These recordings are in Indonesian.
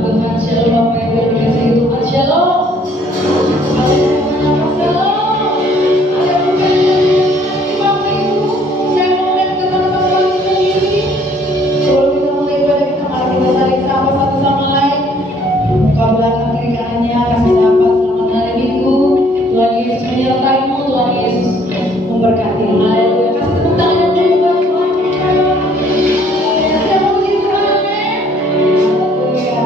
Tuhan. Shalom Bapak Ibu yang dikasihi Tuhan. Shalom. Memberkati. Haleluya. Kasih tepuk tangan yang beri buat Tuhan kita. Kita memuji Tuhan. Haleluya.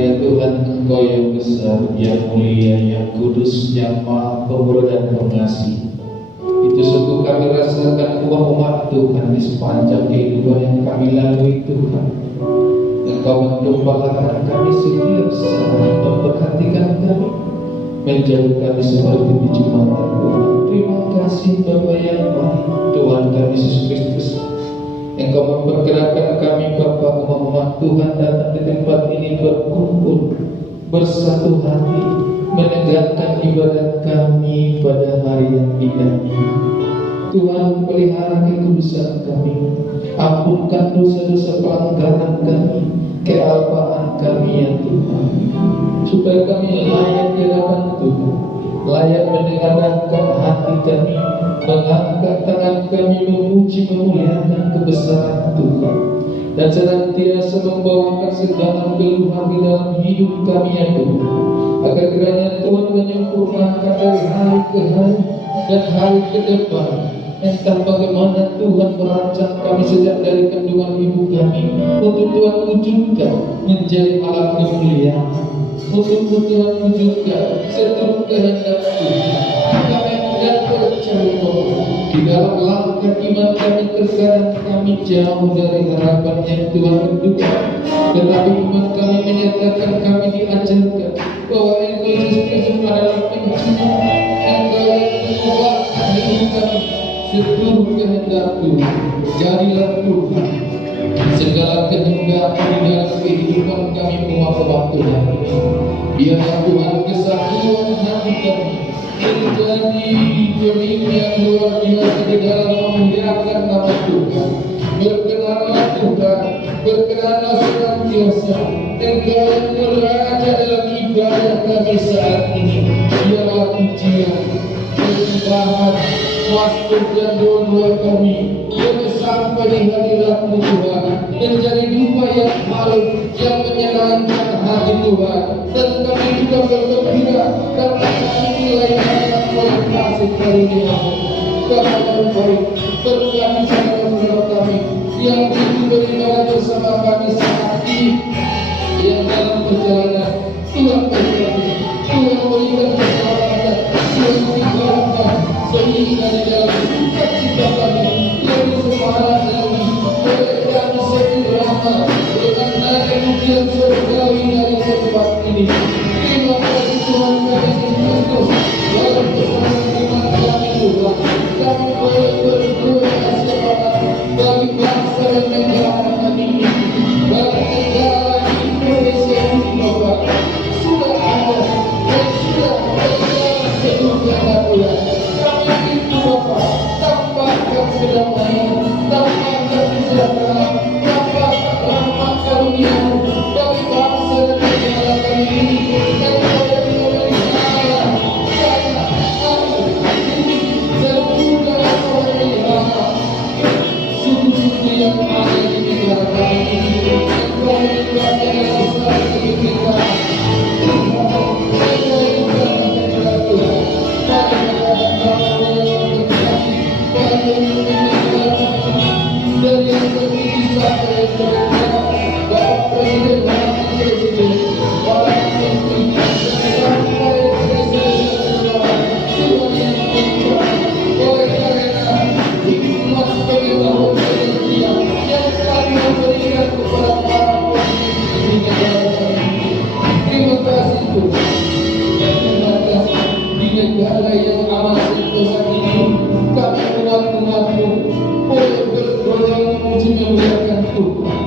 ya Tuhan, Engkau yang besar, yang mulia, yang kudus, yang maha pemurah dan pengasih. Itu sungguh kami rasakan umat Tuhan di sepanjang kehidupan yang kami lalui Tuhan. Engkau menggembalakan kami setiap saat, memperhatikan kami, menjauh kami seperti biji mata Tuhan. Terima kasih Bapa yang baik, Tuhan kami Yesus Kristus. Engkau memperkenalkan kami Bapa umat Tuhan datang di tempat ini berkumpul bersatu hati, menegakkan ibadat kami pada hari yang indah ini. Tuhan, pelihara kekudusan kami, ampunkan dosa-dosa pelanggaran kami, kealpaan kami ya Tuhan, supaya kami layak di hadapan Tuhan, layak mendengarkan hati kami, mengangkat tangan kami memuji memuliakan kebesaran Tuhan, dan senantiasa membawakan segala keluhan di dalam hidup kami ya Tuhan, agar kiranya Tuhan menyempurnakan dari hari ke hari dan hari ke depan. Entah bagaimana Tuhan merancang kami sejak dari kandungan ibu kami, untuk Tuhan wujudkan menjadi alat kemuliaan, untuk Tuhan wujudkan seluruh kehendak Tuhan. Kami tidak percaya bahwa di dalam langkah iman kami terkadang kami jauh dari harapan yang Tuhan tentukan, tetapi iman kami menyatakan, kami diajarkan bahwa Engkau Yesus Kristus adalah pencipta, Engkau yang mengubahkan hidup kami. Seluruh kehendak Tuhan, jadilah Tuhan segala kehendak di dalam kehidupan kami umat Tuhan ini. Biarlah Tuhan kesatuan hati kami menjadi pemimpin yang luar biasa di dalam memuliakan nama Tuhan. Berkenanlah Tuhan, berkenanlah senantiasa Engkau yang berada dalam ibadah kami saat ini. Biarlah pujian, penyembahan, waspada dan doa kami sampai di hadirat Tuhan, menjadi dupa yang harum yang menyenangkan hati Tuhan, dan kami juga bergembira karena kami nilai sangat kasih karunia-Mu. Karena yang baik, berkati saudara-saudara kami yang itu beribadah bersama kami saat ini, yang dalam perjalanan Tuhan berkati, Tuhan berikan keselamatan, Tuhan berikan sehingga di dalam sukacita kami lebih semangat lagi, boleh kami seirama dengan nada pujian surgawi dari tempat ini. Terima kasih Tuhan kami Kristus, dalam kesenangan iman kami Tuhan, kami boleh berdoa semangat bagi bangsa dan negara kami ini, bagi negara Indonesia ini Bapak. Sudah ada dan sudah berjalan sedunia Tuhan. Tambahkan kedamaian, tambahkan kesejahteraan, tambahkan rahmat karunia-Mu bagi bangsa dan negara kami ini. Dan pada Allah, saya, dan juga saudara suku-suku yang ada di negara kami ini. Engkau menyebabkan yang besar bagi kita. Dari yang tertinggi sampai yang terendah, Bapak Presiden, Wakil Presiden, para menteri, sampai presiden-presiden Tuhan yang berkuasa. Oleh karena hikmat pengetahuan manusia yang kami memberikan kepada para pemimpin di negara kami. Terima kasih Tuhan. Terima kasih di negara yang amat sentosa ini, kami umat-umat-Mu boleh berdoa memuji memuliakan Tuhan.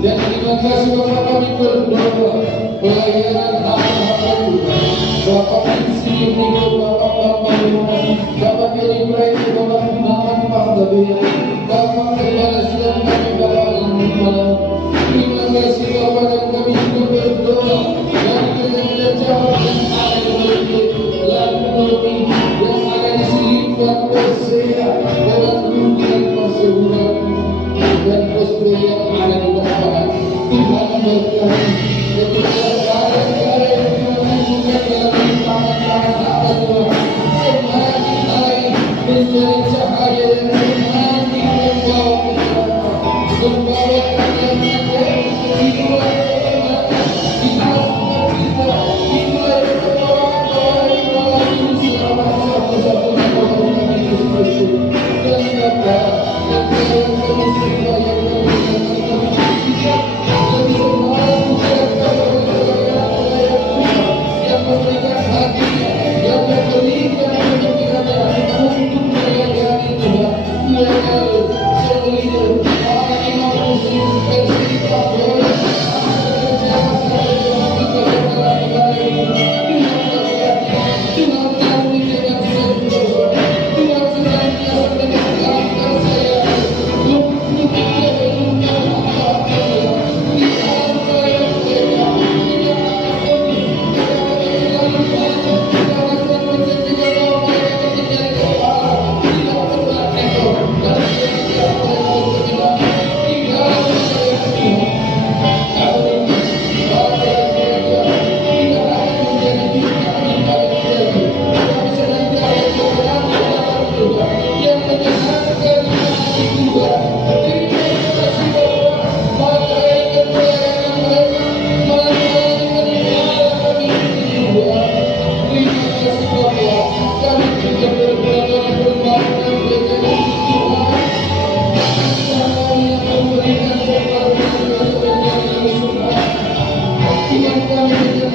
Dan terima kasih Bapak, kami berdoa pelayanan hamba-hamba Tuhan, Bapak Insinyur Niko, Bapak Bambang Rumah, Bapak Yoni Praitu, Bapak Muhammad Panggabean, Bapak Kepala Sidang kami, Bapak Al-Mu'ala. Terima kasih Bapak, dan kami juga berdoa dan kerja jawab yang ada di Bukit Lampung yang ada di Silipan, Persea, dan Bukit Pasuruan, dan Posko yang ada di lapangan. Tuhan berkati ketika negara yang dimasukkan dalam tangan-tangan Allah Tuhan, semakin naik menjadi cahaya yang semakin membawa keselamatan, membawa keselamatan di luar kemana, di luar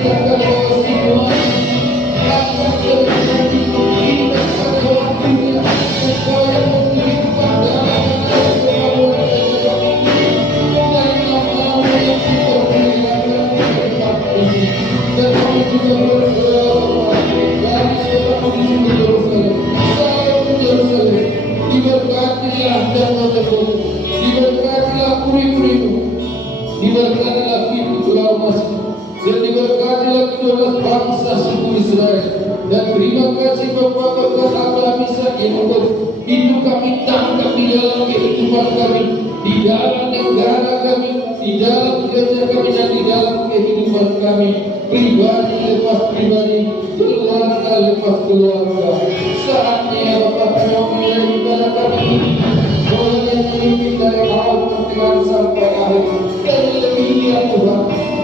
percayakan bahwa semua akan terjadi. Kita akan waktunya. Engkau yang mengirimkan dalam pembangunan dan nama-nama yang kita muliakan di tempat ini. Dan kami juga berdoa dari seorang di Yerusalem, salam Yerusalem, diberkatilah dan menebus, diberkatilah puri-purimu, diberkatilah pintu keluar masuk, dan diberkatilah kedua bangsa suku Israel. Dan terima kasih Bapa berkat apa bisa dilakukan. Itu kami tangkap di dalam kehidupan kami, di dalam negara kami, di dalam gereja kami, dan di dalam kehidupan kami pribadi lepas pribadi, keluarga lepas keluarga. Saatnya Bapa kami memulai ibadah kami, boleh memimpin dari awal pertengahan sampai akhir. Dan lebih ya Tuhan,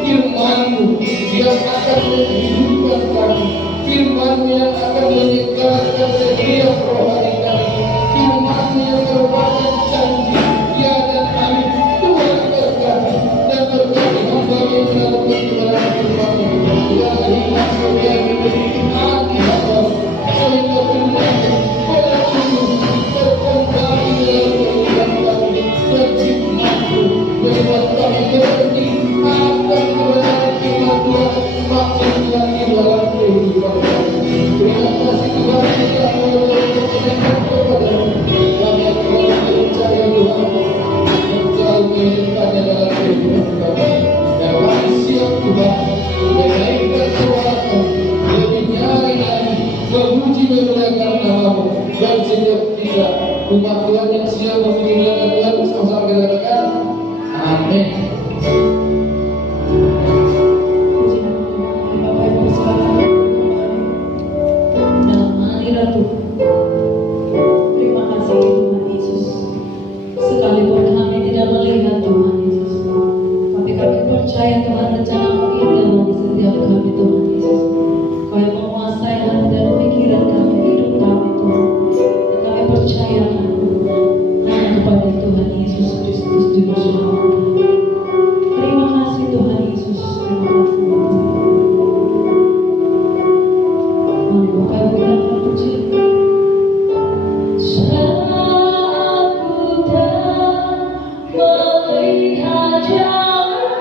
firman-Mu yang akan menghidupkan kami, firman-Mu yang akan menyegarkan setiap rohani kami, firman-Mu yang merupakan janji ya dan amin. Tuhan berkati dan berkati hamba-Mu yang melakukan kebenaran firman-Mu. Ya ikhlas yang memiliki hati hamba sehingga firman-Mu boleh tumbuh berkembang di dalam kehidupan kami, dan hikmat-Mu membuat kami mengerti akan kebenaran firman Tuhan, maksudnya di dalam kehidupan kami. Terima kasih Tuhan yang telah menyampaikan kepada-Mu. Kami akan percaya Tuhan, Engkau mengirimkannya dalam kehidupan kami. Dan kami siap Tuhan menaikkan suara-Mu, lebih nyaring lagi, memuji memuliakan nama-Mu. Dan setiap kita umat Tuhan yang siap memuliakan Tuhan bersama-sama kita katakan amin. Puji nama Tuhan. Bapak Ibu silakan dalam hadirat Tuhan. Terima kasih Tuhan Yesus. Sekalipun kami tidak melihat Tuhan Yesus, tapi kami percaya Tuhan rencana-Mu indah bagi setiap kami Tuhan Yesus. Kau yang menguasai hati dan pikiran kami, hidup kami Tuhan. Dan kami percayakan hanya kepada Tuhan Yesus Kristus Juru Selamat. Terima kasih Tuhan Yesus. Terima kasih. Mari Bapak Ibu kita akan puji. Saat ku tak melihat jauh,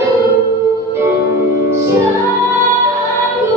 saat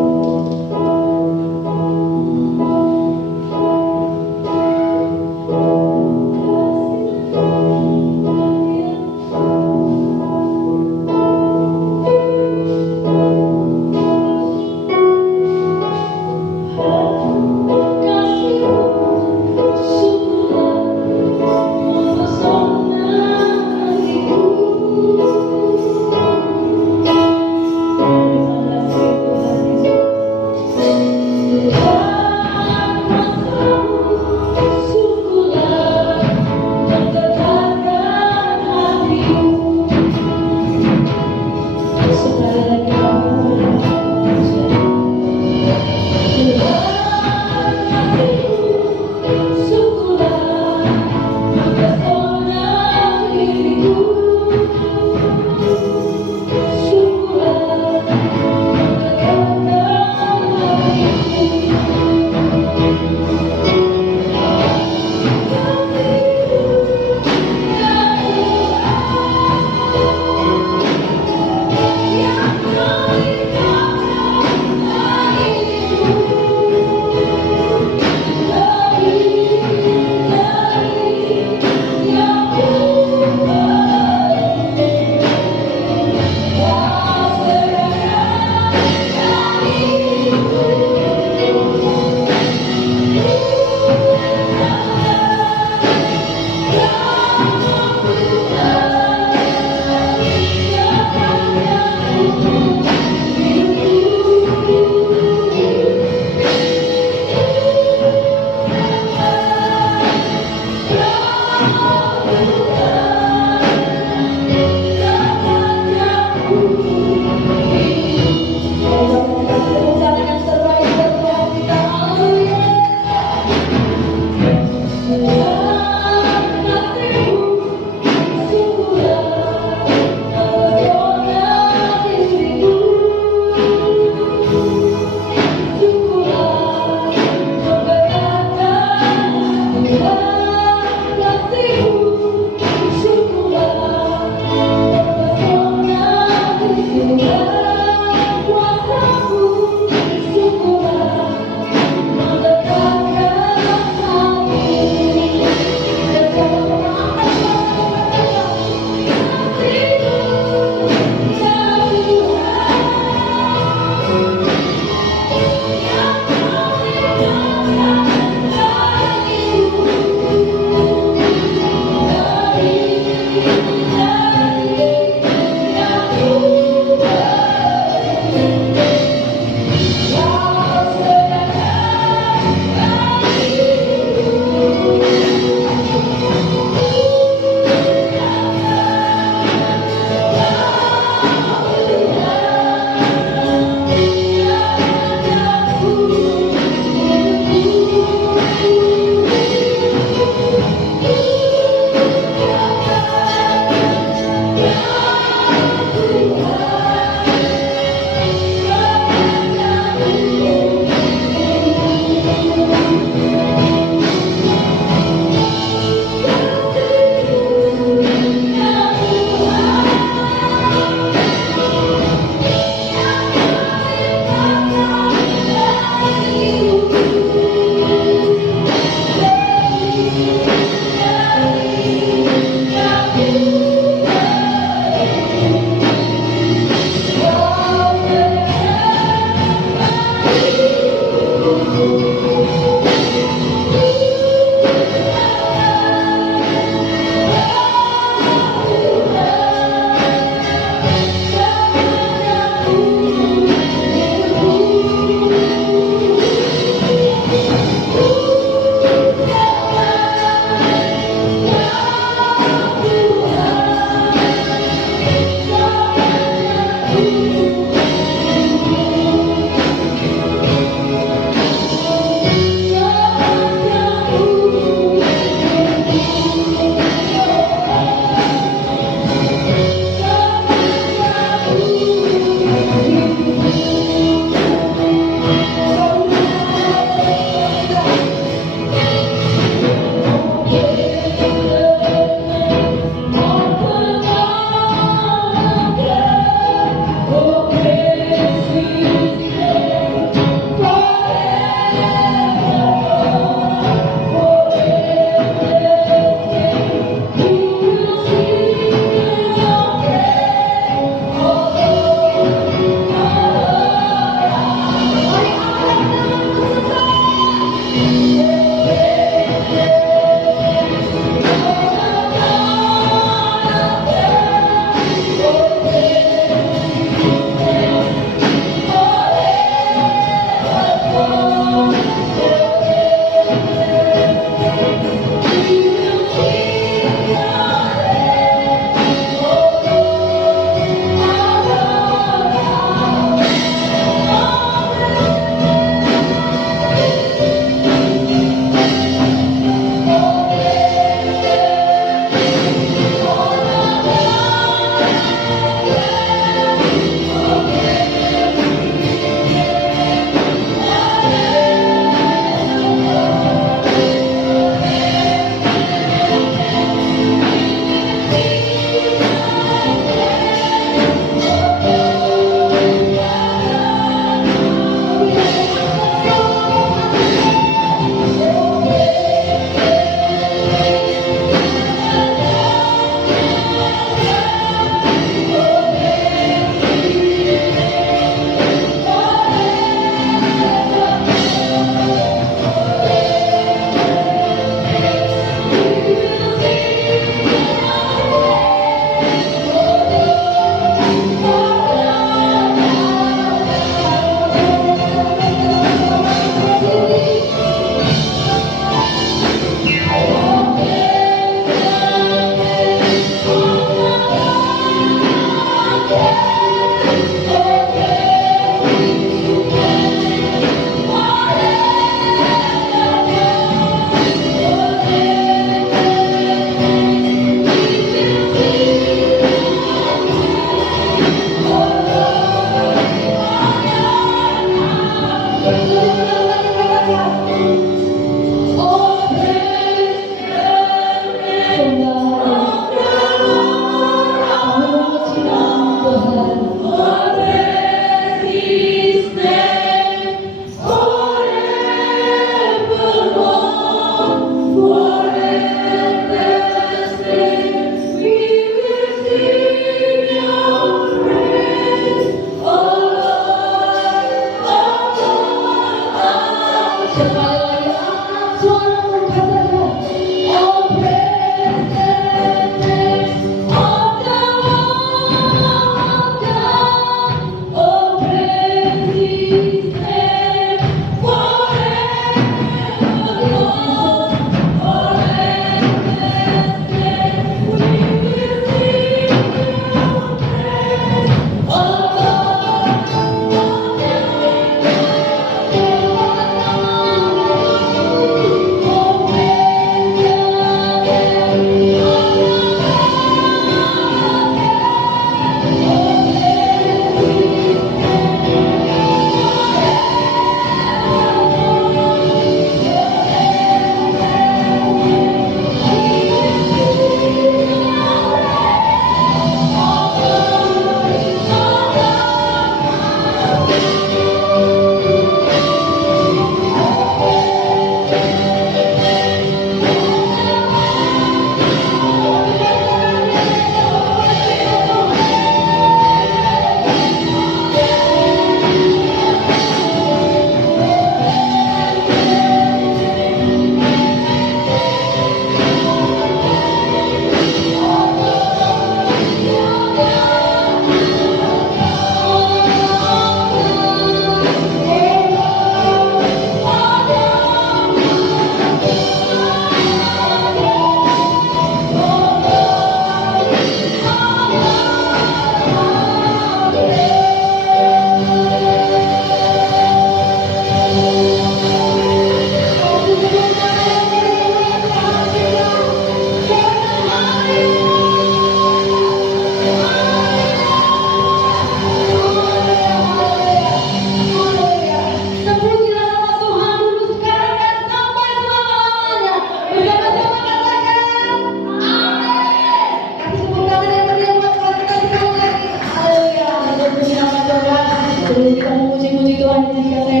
jika saya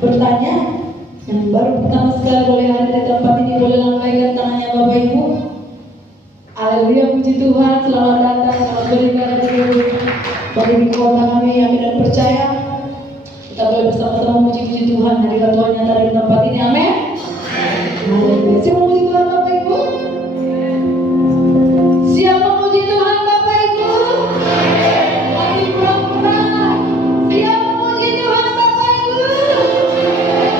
bertanya, yang baru pertama sekali boleh hadir di tempat ini boleh lambaikan tangannya Bapak Ibu. Haleluya, puji Tuhan, selamat datang, selamat beribadah bagi kota kami yang tidak percaya. Kita boleh bersama-sama memuji Tuhan, hadirat Tuhan yang ada di tempat ini, amin. Haleluya. Siapa memuji Tuhan Bapak Ibu? Siapa memuji Tuhan Bapak Ibu? Lagi pura-pura. Siapa memuji Tuhan Bapak Ibu?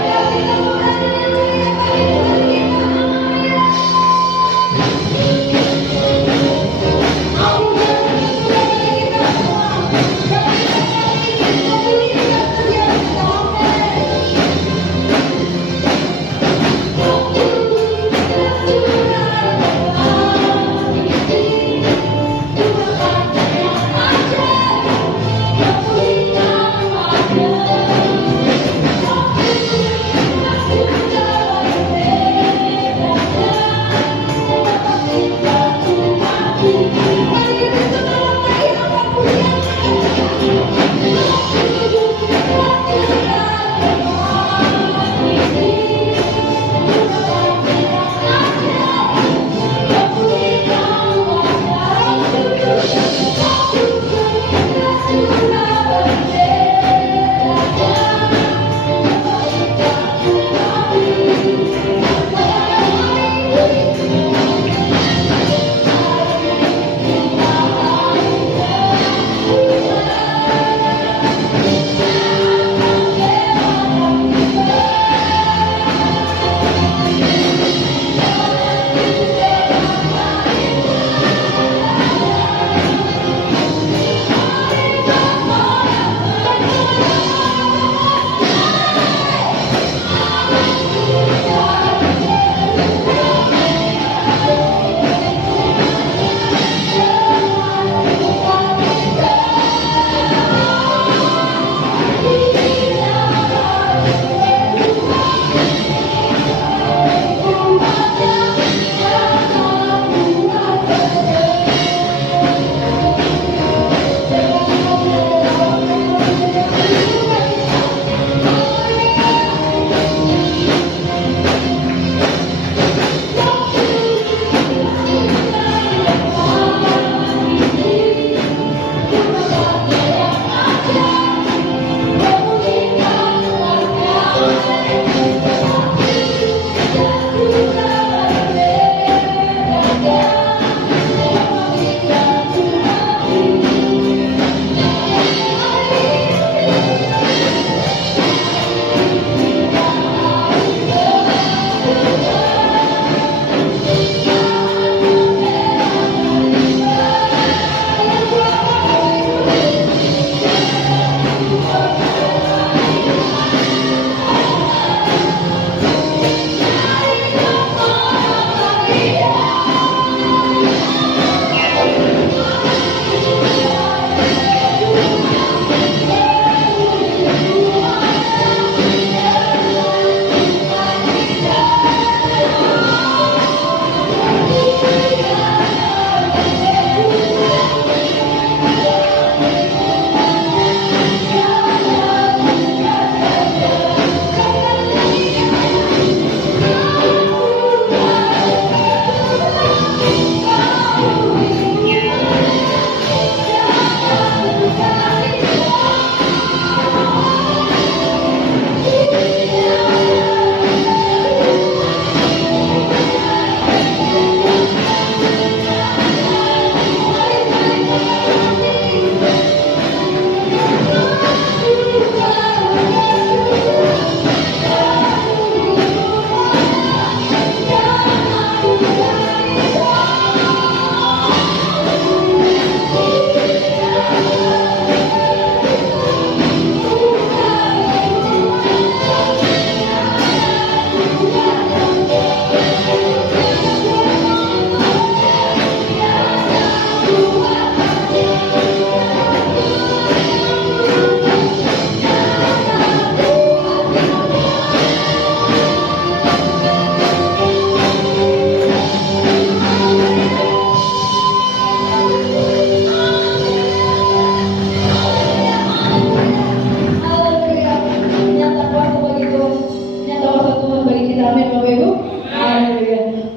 Kasih tepuk tangan yang meriah bagi Tuhan kita. Anugerah Tuhan bagi kita semua. Kami ini memiliki kemuliaan yang biasa. Amin.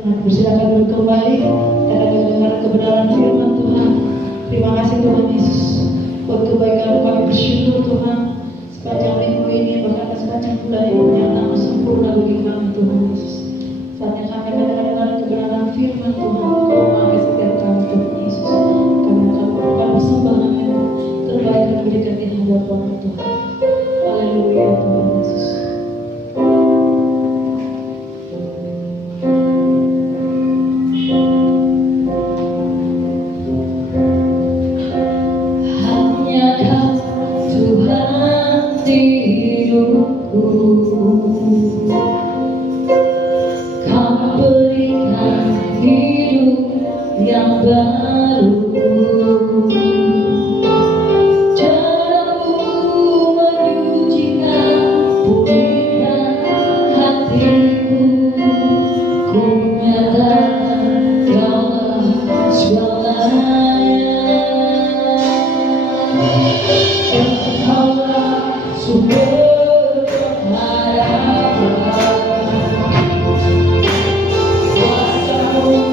Persilakan kembali dan akan mendengar kebenaran firman Tuhan. Terima kasih Tuhan Yesus buat kebaikan kami, bersyukur Tuhan sepanjang minggu ini, bahkan sepanjang bulan ini nyata sempurna bagi kami Tuhan Yesus. Saatnya kami mendengar kebenaran firman Tuhan, Kau memakai setiap kami Tuhan Yesus. Kami akan melakukan persembahan yang terbaik dan berikan di hadapan Tuhan. Haleluya Tuhan Yesus. Yang baru, caramu menyucikan, pulihkan hatiku. Ku nyatakan Kaulah segalanya. Engkaulah sumber pengharapan. Kuasa-Mu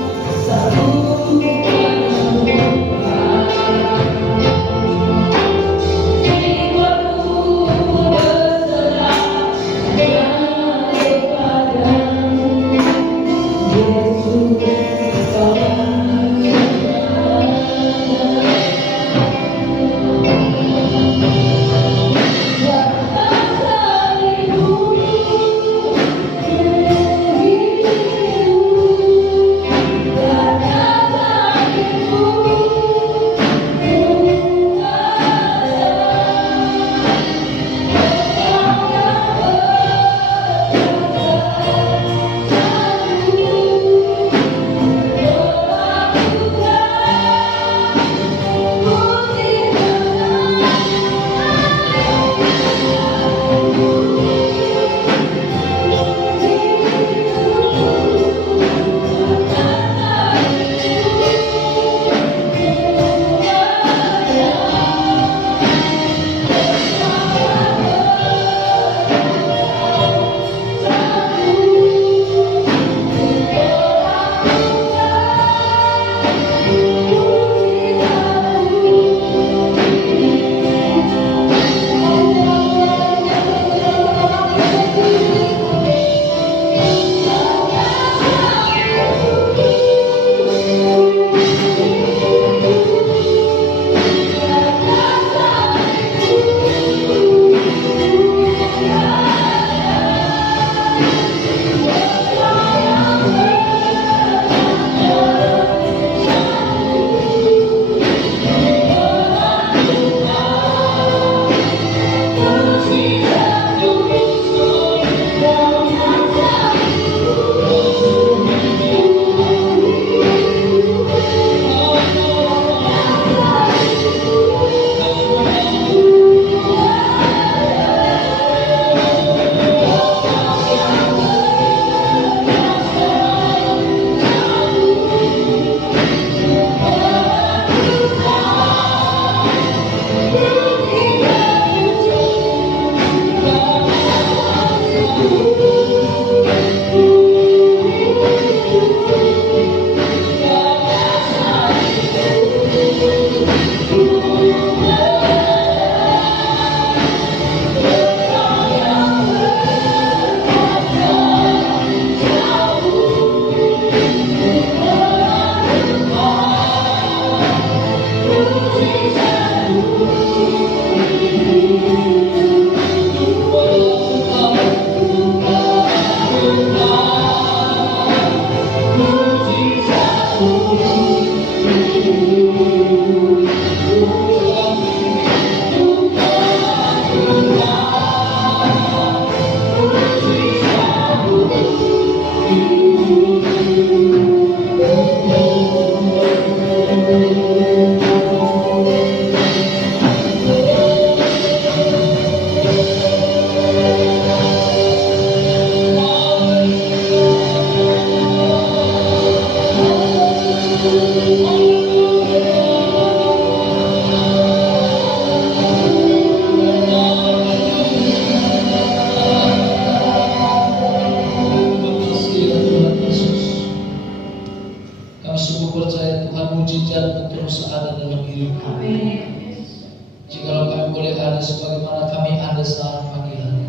sebagaimana kami ada saat pagi hari.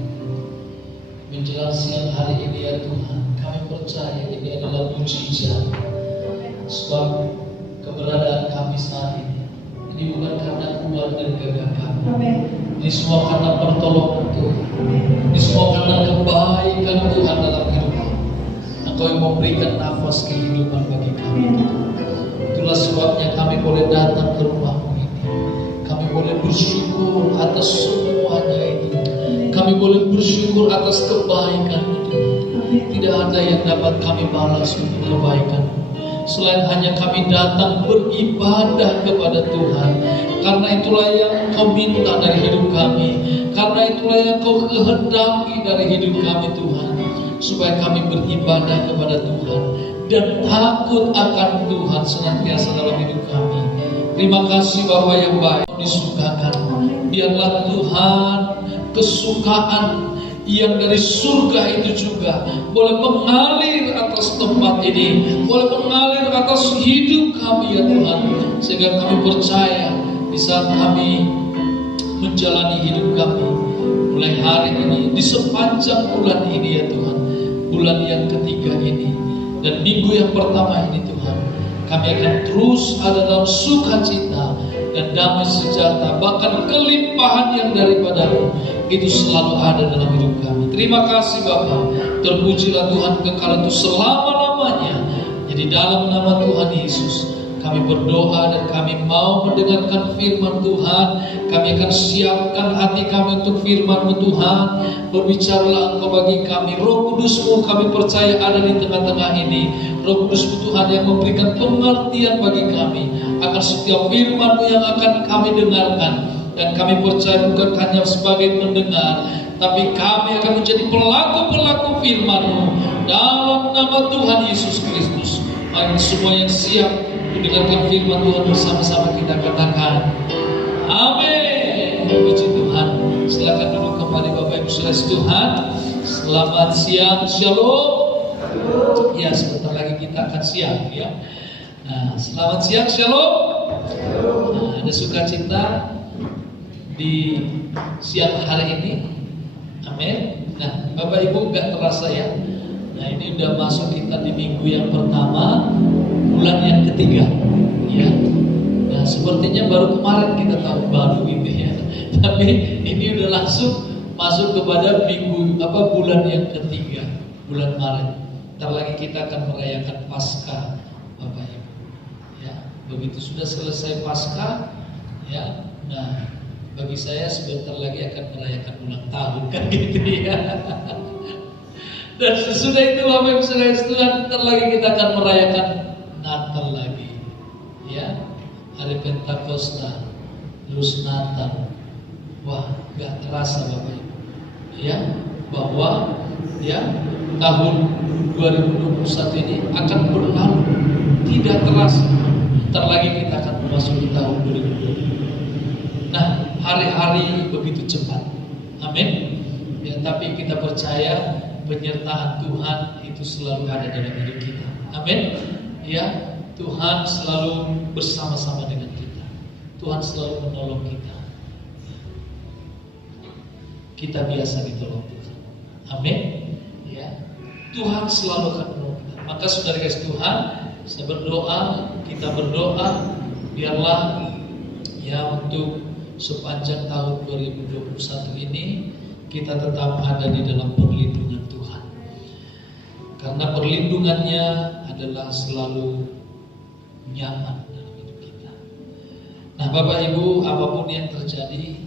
Menjelang siang hari ini ya Tuhan, kami percaya ini adalah mujizat. Sebab keberadaan kami saat ini bukan karena kuat dan gagah kami. Ini semua karena pertolongan Tuhan. Ini semua karena kebaikan Tuhan dalam hidup kami. Engkau yang memberikan nafas kehidupan bagi kami. Itulah sebabnya kami boleh datang ke rumah-Mu ini. Kami boleh bersyukur atas semuanya itu. Kami boleh bersyukur atas kebaikan-Mu Tuhan. Tidak ada yang dapat kami balas untuk kebaikan-Mu selain hanya kami datang beribadah kepada Tuhan. Karena itulah yang Kau minta dari hidup kami. Karena itulah yang Kau kehendaki dari hidup kami Tuhan. Supaya kami beribadah kepada Tuhan dan takut akan Tuhan senantiasa dalam hidup kami. Terima kasih Bapa yang baik, disukakan. Biarlah Tuhan kesukaan yang dari surga itu juga boleh mengalir atas tempat ini, boleh mengalir atas hidup kami ya Tuhan, sehingga kami percaya di saat kami menjalani hidup kami mulai hari ini, di sepanjang bulan ini ya Tuhan, bulan yang ketiga ini dan minggu yang pertama ini Tuhan, kami akan terus ada dalam sukacita dan damai sejahtera, bahkan kelimpahan yang daripada-Mu itu selalu ada dalam hidup kami. Terima kasih Bapa. Terpujilah Tuhan kekal itu selama-lamanya. Jadi dalam nama Tuhan Yesus kami berdoa dan kami mau mendengarkan firman Tuhan. Kami akan siapkan hati kami untuk firman-Mu Tuhan. Berbicaralah Engkau bagi kami. Roh Kudus-Mu kami percaya ada di tengah-tengah ini. Roh Kudus-Mu Tuhan yang memberikan pengertian bagi kami akan setiap firman-Mu yang akan kami dengarkan. Dan kami percaya bukan hanya sebagai pendengar, tapi kami akan menjadi pelaku-pelaku firman-Mu dalam nama Tuhan Yesus Kristus. Mari semua yang siap mendengarkan firman Tuhan bersama-sama kita katakan amin. Puji Tuhan. Silakan duduk kembali Bapak Ibu Saudara Tuhan. Selamat siang, shalom. Ya, sebentar lagi kita akan siang ya. Nah, selamat siang, shalom. Nah, ada sukacita di siang hari ini. Amin. Nah, Bapak Ibu gak terasa ya. Nah, ini udah masuk kita di minggu yang pertama, bulan yang ketiga. Ya. Nah, sepertinya baru kemarin kita tahu baru gitu ya. Tapi ini udah langsung masuk kepada bulan yang ketiga, bulan Maret. Ntar lagi kita akan merayakan Paskah, Bapak Ibu. Ya, begitu sudah selesai Paskah, ya. Nah, bagi saya sebentar lagi akan merayakan ulang tahun kan gitu ya. Dan sesudah itu Bapak Ibu Saudara Tuhan, bentar lagi kita akan merayakan Natal lagi. Ya, hari Pentakosta, terus Natal. Wah, gak terasa Bapak Ibu. Ya, bahwa ya tahun 2021 ini akan berlalu tidak terasa. Bentar lagi kita akan memasuki tahun 2020. Nah, hari-hari begitu cepat. Amin. Ya, tapi kita percaya penyertaan Tuhan itu selalu ada dalam hidup kita. Amin. Ya, Tuhan selalu bersama-sama dengan kita. Tuhan selalu menolong kita. Kita biasa ditolong Tuhan. Amin. Ya, Tuhan selalu akan menolong kita. Maka saudara guys Tuhan, saya berdoa, kita berdoa, biarlah ya untuk sepanjang tahun 2021 ini kita tetap ada di dalam perlindungan Tuhan. Karena perlindungannya adalah selalu nyaman dalam hidup kita. Nah Bapak Ibu, apapun yang terjadi,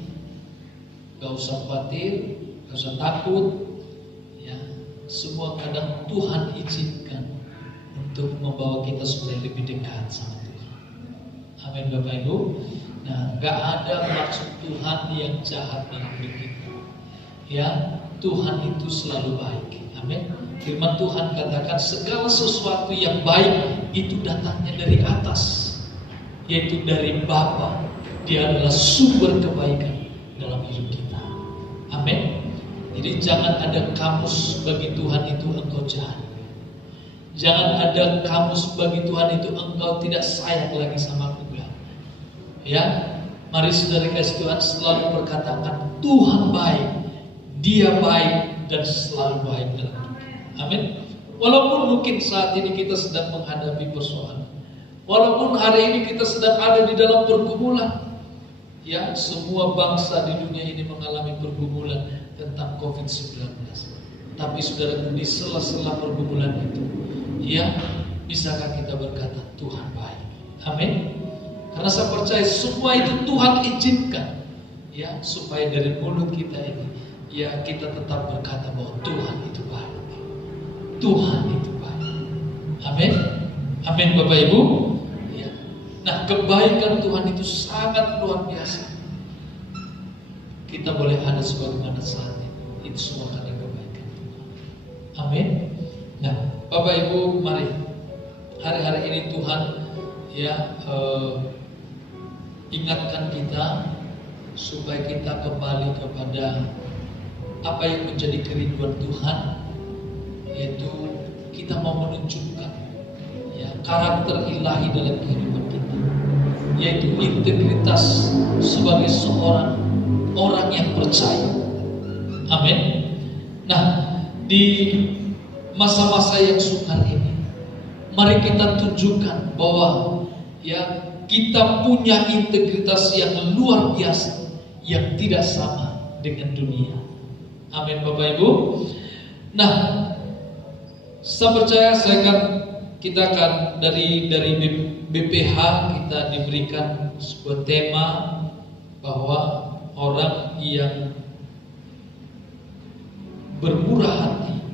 gak usah khawatir, gak usah takut. Ya, semua kadang Tuhan izinkan untuk membawa kita supaya lebih dekat sama Tuhan. Amin Bapak Ibu. Nah, gak ada maksud Tuhan yang jahat dalam hidup kita. Ya, Tuhan itu selalu baik. Amin. Firman Tuhan katakan segala sesuatu yang baik itu datangnya dari atas, yaitu dari Bapa. Dia adalah sumber kebaikan dalam hidup kita. Amin. Jadi jangan ada kamus bagi Tuhan itu engkau jahat. Jangan ada kamus bagi Tuhan itu engkau tidak sayang lagi sama aku. Ya, Mari saudara kasih Tuhan selalu berkatakan Tuhan baik, Dia baik dan selalu baik dalam kita. Amin. Walaupun mungkin saat ini kita sedang menghadapi persoalan, walaupun hari ini kita sedang ada di dalam pergumulan, ya, semua bangsa di dunia ini mengalami pergumulan tentang COVID-19. Tapi saudara, di sela-sela pergumulan itu, ya, bisakah kita berkata Tuhan baik? Amin. Karena saya percaya semua itu Tuhan izinkan, ya, supaya dari mulut kita ini, ya, kita tetap berkata bahwa Tuhan itu baik. Tuhan itu baik. Amin. Amin, Bapak Ibu. Ya. Nah, kebaikan Tuhan itu sangat luar biasa. Kita boleh ada sebagaimana saat ini. Itu semua karena kebaikan Tuhan. Amin. Nah, Bapak Ibu, mari hari-hari ini Tuhan, ya, ingatkan kita supaya kita kembali kepada apa yang menjadi kerinduan Tuhan, yaitu kita mau menunjukkan, ya, karakter ilahi dalam kehidupan kita, yaitu integritas sebagai seorang orang yang percaya. Amin. Nah, di masa-masa yang sukar ini, mari kita tunjukkan bahwa, ya, kita punya integritas yang luar biasa, yang tidak sama dengan dunia. Amin, Bapak Ibu. Nah, saya percaya kita akan dari BPH kita diberikan sebuah tema bahwa orang yang bermurah hati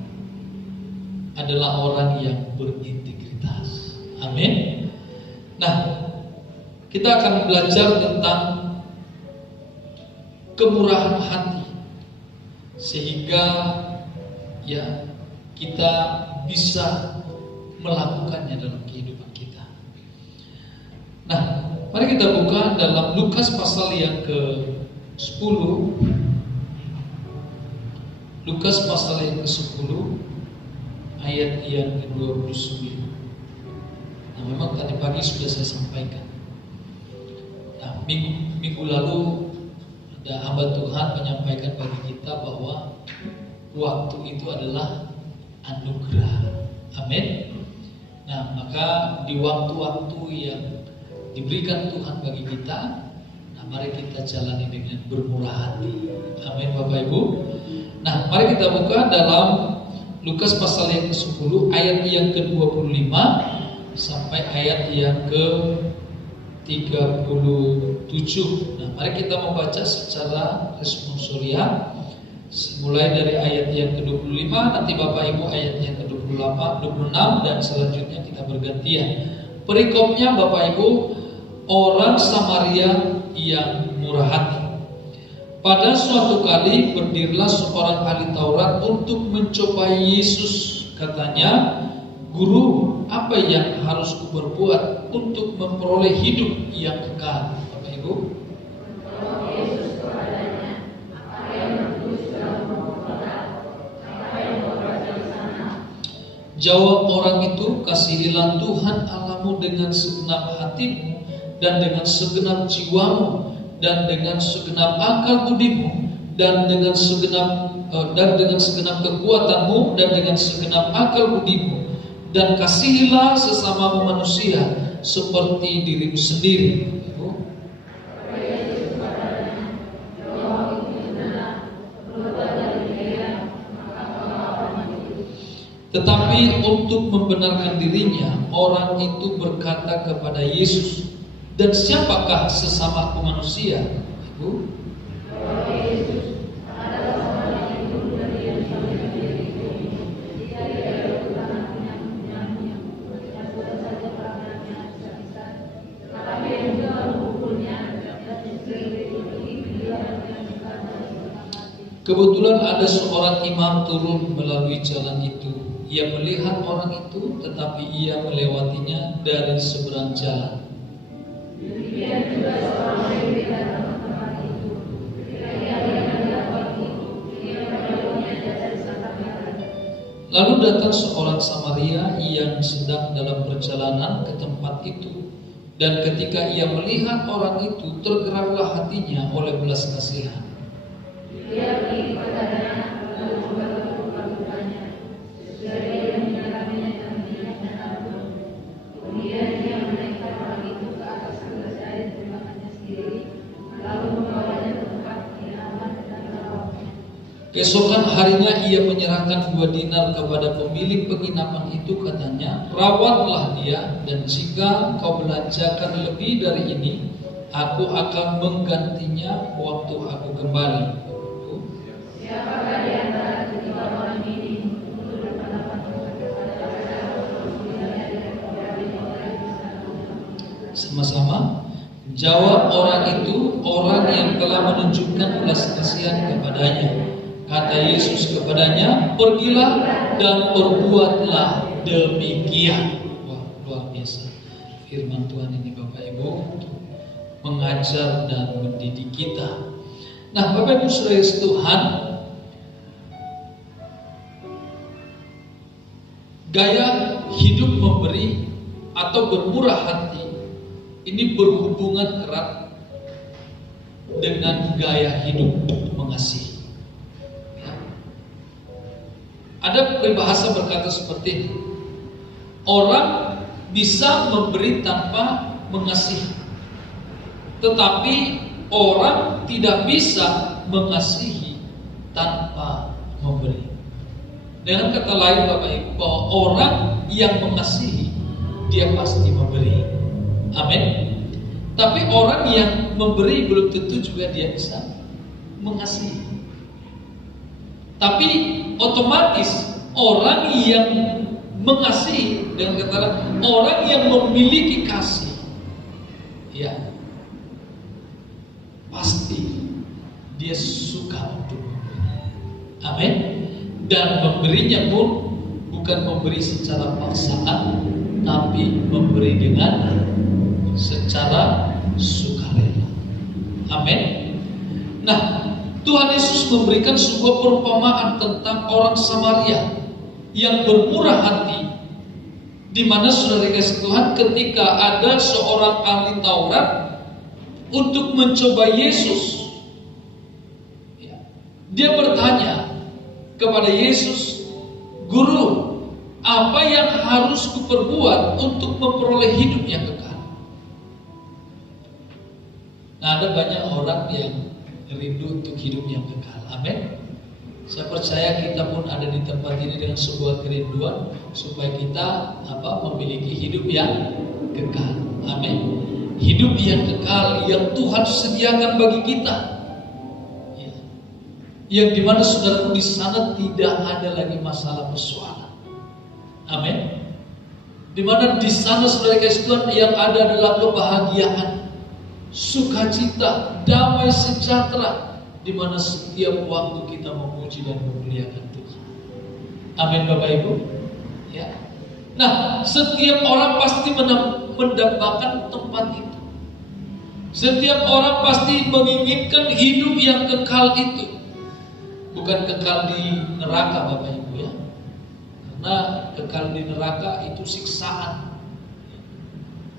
adalah orang yang berintegritas. Amin. Nah, kita akan belajar tentang kemurahan hati sehingga, ya, kita bisa melakukannya dalam kehidupan kita. Nah, mari kita buka dalam Lukas pasal yang ke-10. Lukas pasal yang ke-10 ayat yang ke-29. Nah, memang tadi pagi sudah saya sampaikan. Nah, minggu lalu ada hamba Tuhan menyampaikan bagi kita bahwa waktu itu adalah anugerah. Amin. Nah, maka di waktu-waktu yang diberikan Tuhan bagi kita, nah, mari kita jalani dengan bermurah hati. Amin, Bapak Ibu. Nah, mari kita buka dalam Lukas pasal yang ke-10 ayat yang ke-25 sampai ayat yang ke-37. Nah, mari kita membaca secara responsorial. Mulai dari ayat yang ke-25, nanti Bapak Ibu ayat yang ke-28, 26, dan selanjutnya kita bergantian. Perikopnya Bapak Ibu, orang Samaria yang murah hati. Pada suatu kali berdirilah seorang ahli Taurat untuk mencobai Yesus. Katanya, Guru, apa yang harus kuperbuat untuk memperoleh hidup yang kekal? Bapak Ibu, jawab orang itu, kasihilah Tuhan Allahmu dengan segenap hatimu dan dengan segenap jiwamu dan dengan segenap akal budimu dan dengan segenap kekuatanmu dan dengan segenap akal budimu, dan kasihilah sesamamu manusia seperti dirimu sendiri. Tetapi untuk membenarkan dirinya, orang itu berkata kepada Yesus, dan siapakah sesamaku manusia? Ibu? Kebetulan ada seorang imam turun melalui jalan itu. Ia melihat orang itu, tetapi ia melewatinya dari seberang jalan. Lalu datang seorang Samaria yang sedang dalam perjalanan ke tempat itu. Dan ketika ia melihat orang itu, tergeraklah hatinya oleh belas kasihan. Dia pergi kepadanya, lalu juga berduka-dukanya. Sesudah dia menyerahkannya dan minyaknya tabur. Kemudian dia menaikkan orang itu ke atas keledai termakannya sendiri, lalu membawanya ke tempat yang aman dan merawatnya. Keesokan harinya ia menyerahkan 2 dinar kepada pemilik penginapan itu, katanya, rawatlah dia, dan jika kau belanjakan lebih dari ini, aku akan menggantinya waktu aku kembali. Siapakah di antara ketiga orang ini untuk berpendapat kepada Sama-sama jawab orang itu, orang yang telah menunjukkan belas kasihan kepadanya. Kata Yesus kepadanya, pergilah dan perbuatlah demikian. Wah, luar biasa firman Tuhan ini, Bapak Ibu, mengajar dan mendidik kita. Nah, Bapak Ibu saudara Tuhan, gaya hidup memberi atau bermurah hati ini berhubungan erat dengan gaya hidup mengasihi. Ada peribahasa berkata seperti ini, orang bisa memberi tanpa mengasihi, tetapi orang tidak bisa mengasihi tanpa memberi. Dengan kata lain, Bapak Ibu, bahwa orang yang mengasihi, dia pasti memberi. Amin. Tapi orang yang memberi belum tentu juga dia bisa mengasihi. Tapi otomatis orang yang mengasihi, dengan kata lain, orang yang memiliki kasih, ya pasti dia suka untuk memberi. Amin. Dan memberinya pun bukan memberi secara paksaan, tapi memberi dengan secara sukarela. Amin. Nah, Tuhan Yesus memberikan sebuah perumpamaan tentang orang Samaria yang bermurah hati, di mana saudara kasih Tuhan, ketika ada seorang ahli Taurat untuk mencoba Yesus, dia bertanya kepada Yesus, Guru, apa yang harus kuperbuat untuk memperoleh hidup yang kekal? Nah, ada banyak orang yang rindu untuk hidup yang kekal. Amin. Saya percaya kita pun ada di tempat ini dengan sebuah kerinduan supaya kita memiliki hidup yang kekal. Amin. Hidup yang kekal yang Tuhan sediakan bagi kita. Ya. Yang dimana saudaraku di sana tidak ada lagi masalah persoalan. Amin. Dimana di sana saudara kasih Tuhan yang ada adalah kebahagiaan, sukacita, damai sejahtera, di mana setiap waktu kita memuji dan memuliakan Tuhan. Amin, Bapak Ibu. Ya. Nah, setiap orang pasti mendapatkan tempat itu. Setiap orang pasti menginginkan hidup yang kekal itu, bukan kekal di neraka, Bapak Ibu ya. Karena kekal di neraka itu siksaan.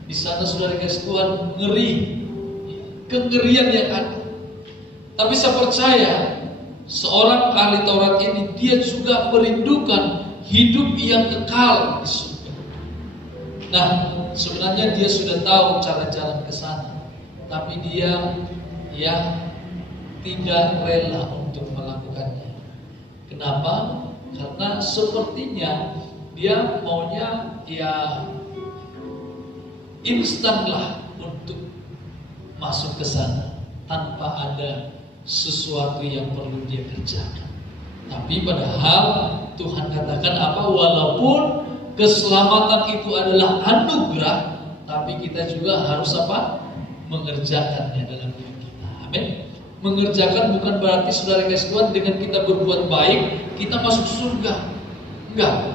Di sana saudara kasih Tuhan ngeri, kengerian yang ada. Tapi saya percaya seorang ahli Taurat ini dia juga merindukan hidup yang kekal di surga. Nah, sebenarnya dia sudah tahu cara jalan ke sana, tapi dia tidak rela untuk melakukannya. Kenapa? Karena sepertinya dia maunya instan lah untuk masuk ke sana tanpa ada sesuatu yang perlu dia kerjakan. Tapi padahal Tuhan katakan walaupun keselamatan itu adalah anugerah, tapi kita juga harus mengerjakannya dalam hidup kita. Amin. Mengerjakan bukan berarti saudara kasih Tuhan dengan kita berbuat baik kita masuk surga. Enggak.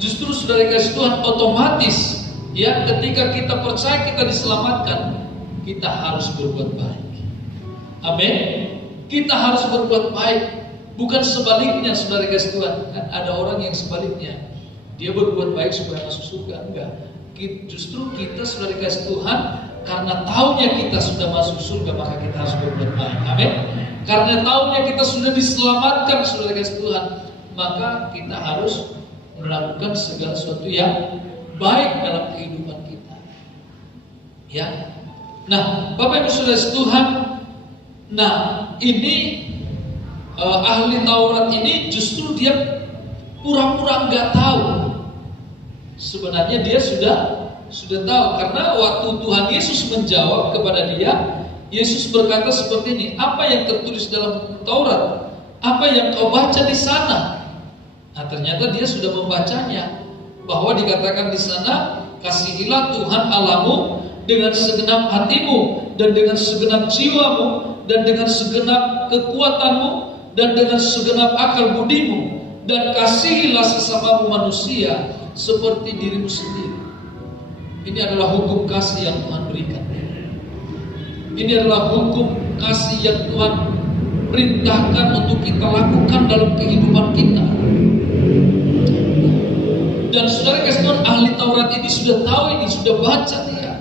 Justru saudara kasih Tuhan otomatis ketika kita percaya kita diselamatkan, kita harus berbuat baik. Amin. Kita harus berbuat baik, bukan sebaliknya saudara kasih Tuhan. Kan ada orang yang sebaliknya, dia berbuat baik supaya masuk surga. Enggak. justru kita sudah dikasih Tuhan karena taunya kita sudah masuk surga, maka kita harus berbuat baik. Amin. Karena taunya kita sudah diselamatkan, sudah dikasih Tuhan, maka kita harus melakukan segala sesuatu yang baik dalam kehidupan kita. Ya. Nah, Bapak Ibu Saudara Tuhan, nah ini ahli Taurat ini justru dia pura-pura nggak tahu. Sebenarnya dia sudah tahu, karena waktu Tuhan Yesus menjawab kepada dia, Yesus berkata seperti ini, apa yang tertulis dalam Taurat? Apa yang kau baca di sana? Nah, ternyata dia sudah membacanya, bahwa dikatakan di sana, kasihilah Tuhan Allahmu dengan segenap hatimu, dan dengan segenap jiwamu, dan dengan segenap kekuatanmu, dan dengan segenap akal budimu, dan kasihilah sesamamu manusia seperti dirimu sendiri. Ini adalah hukum kasih yang Tuhan berikan. Ini adalah hukum kasih yang Tuhan perintahkan untuk kita lakukan dalam kehidupan kita. Dan saudara kasih Tuhan, ahli Taurat ini sudah tahu ini, sudah baca dia.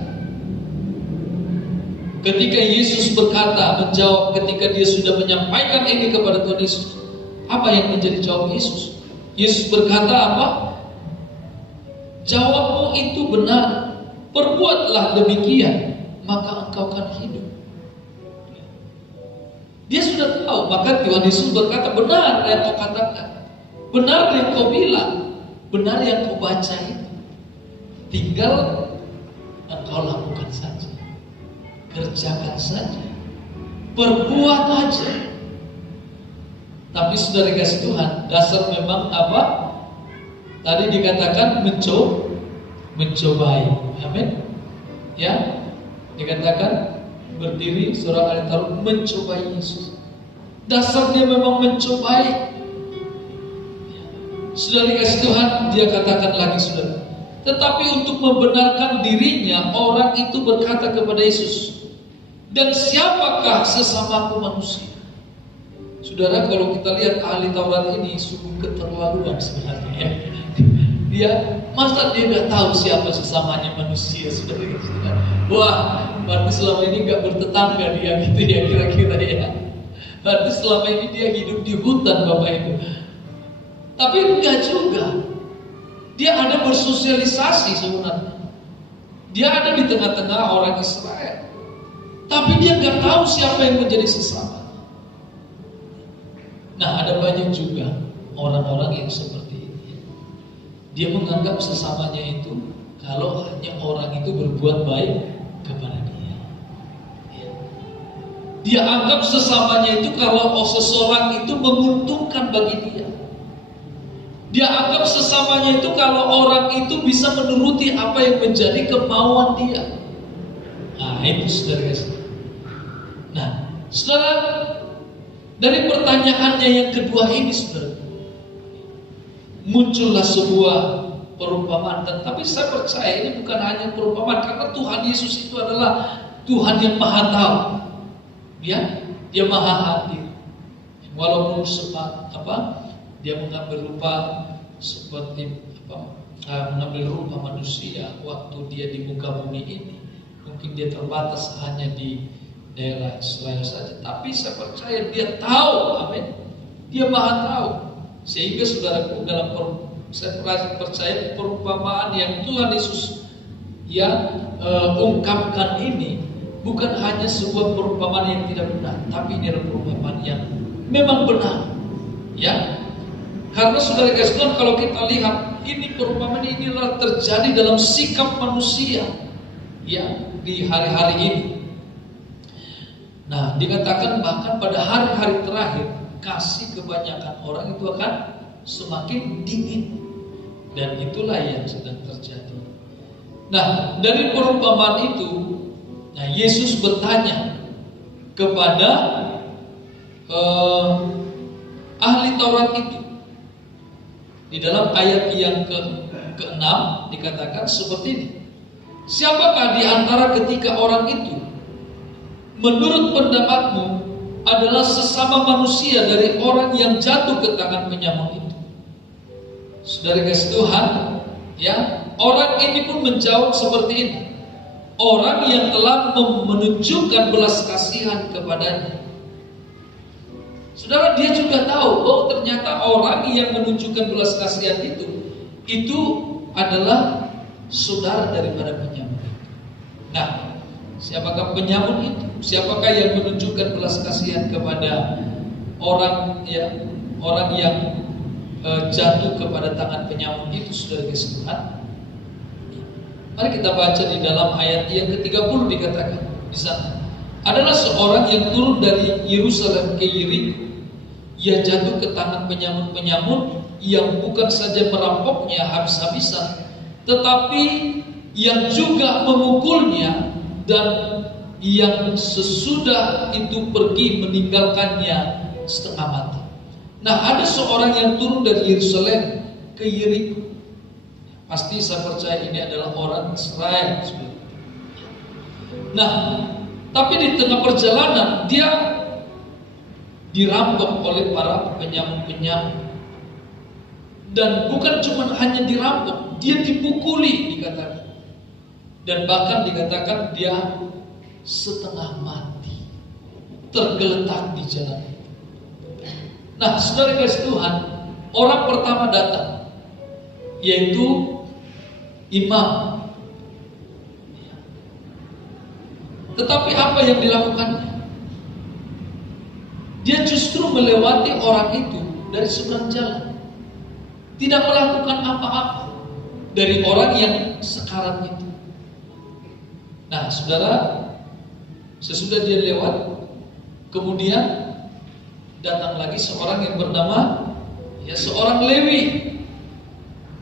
Ketika Yesus menjawab ketika dia sudah menyampaikan ini kepada Tuhan Yesus, apa yang menjadi jawab Yesus? Yesus berkata apa? Jawabmu itu benar, perbuatlah demikian, maka engkau akan hidup. Dia sudah tahu, maka Tuhan Yesus berkata, benar yang kau katakan, benar yang kau bilang, benar yang kau baca itu. Tinggal engkau lakukan saja, kerjakan saja, perbuat aja. Tapi sudah dikasih Tuhan, dasar memang apa? Tadi dikatakan mencobai, amin. Ya, dikatakan berdiri seorang ahli Taurat mencobai Yesus. Dasar dia memang mencobai. Sudah dikasih Tuhan, dia katakan lagi saudara. Tetapi untuk membenarkan dirinya, orang itu berkata kepada Yesus, dan siapakah sesamaku manusia? Saudara, kalau kita lihat ahli Taurat ini sungguh keterlaluan sebenarnya. Dia masa dia nggak tahu siapa sesamanya manusia, saudara. Wah, berarti selama ini nggak bertetangga dia gitu ya, kira-kira ya. Berarti selama ini dia hidup di hutan, Bapak Ibu. Tapi enggak juga. Dia ada bersosialisasi sebenarnya. Dia ada di tengah-tengah orang Israel. Tapi dia nggak tahu siapa yang menjadi sesama. Nah, ada banyak juga orang-orang yang seperti ini. Dia menganggap sesamanya itu kalau hanya orang itu berbuat baik kepada dia. Dia anggap sesamanya itu kalau seseorang itu menguntungkan bagi dia. Dia anggap sesamanya itu kalau orang itu bisa menuruti apa yang menjadi kemauan dia. Nah, itu saudara. Nah, saudara, dari pertanyaannya yang kedua ini, saudara, muncullah sebuah perumpamaan. Tapi saya percaya ini bukan hanya perumpamaan, karena Tuhan Yesus itu adalah Tuhan yang maha tahu. Ya, dia maha hadir. Walaupun sempat dia mengambil rupa seperti mengambil rupa manusia waktu dia di muka bumi ini. Mungkin dia terbatas hanya di daerah Israel saja, tapi saya percaya dia tahu, amin. Dia maha tahu. Sehingga saudaraku, saya percaya perumpamaan yang Tuhan Yesus ungkapkan ini bukan hanya sebuah perumpamaan yang tidak benar, tapi ini adalah perumpamaan yang memang benar. Ya, karena saudara guys, kalau kita lihat ini perumpamaan ini adalah terjadi dalam sikap manusia, ya, di hari-hari ini. Nah, dikatakan bahkan pada hari-hari terakhir kasih kebanyakan orang itu akan semakin dingin, dan itulah yang sedang terjadi. Nah, dari perumpamaan itu, nah Yesus bertanya kepada ahli Taurat itu. Di dalam ayat yang ke-6 dikatakan seperti ini. Siapakah di antara ketiga orang itu menurut pendapatmu adalah sesama manusia dari orang yang jatuh ke tangan penyamar itu? Saudara kasih Tuhan, ya, orang ini pun menjawab seperti ini. Orang yang telah menunjukkan belas kasihan kepadanya. Saudara, dia juga tahu, oh ternyata orang yang menunjukkan belas kasihan itu adalah saudara daripada penyamun. Nah, siapakah penyamun itu? Siapakah yang menunjukkan belas kasihan kepada orang yang jatuh kepada tangan penyamun itu, saudara kasih Tuhan? Mari kita baca di dalam ayat yang ke-30 dikatakan di sana. Adalah seorang yang turun dari Yerusalem ke Yeriko. Ia jatuh ke tangan penyamun-penyamun yang bukan saja merampoknya habis-habisan, tetapi yang juga memukulnya, dan yang sesudah itu pergi meninggalkannya setengah mati. Nah, ada seorang yang turun dari Yerusalem ke Yeriko. Pasti saya percaya ini adalah orang Israel. Nah, tapi di tengah perjalanan dia dirampok oleh para penyamun-penyamun. Dan bukan cuma hanya dirampok, dia dipukuli dikatakan. Dan bahkan dikatakan dia setengah mati, tergeletak di jalan. Nah, saudara kasih Tuhan, orang pertama datang, yaitu imam. Tetapi apa yang dilakukannya? Dia justru melewati orang itu dari seberang jalan, tidak melakukan apa-apa dari orang yang sekarat itu. Nah, saudara, sesudah dia lewat, kemudian datang lagi seorang yang bernama seorang Lewi.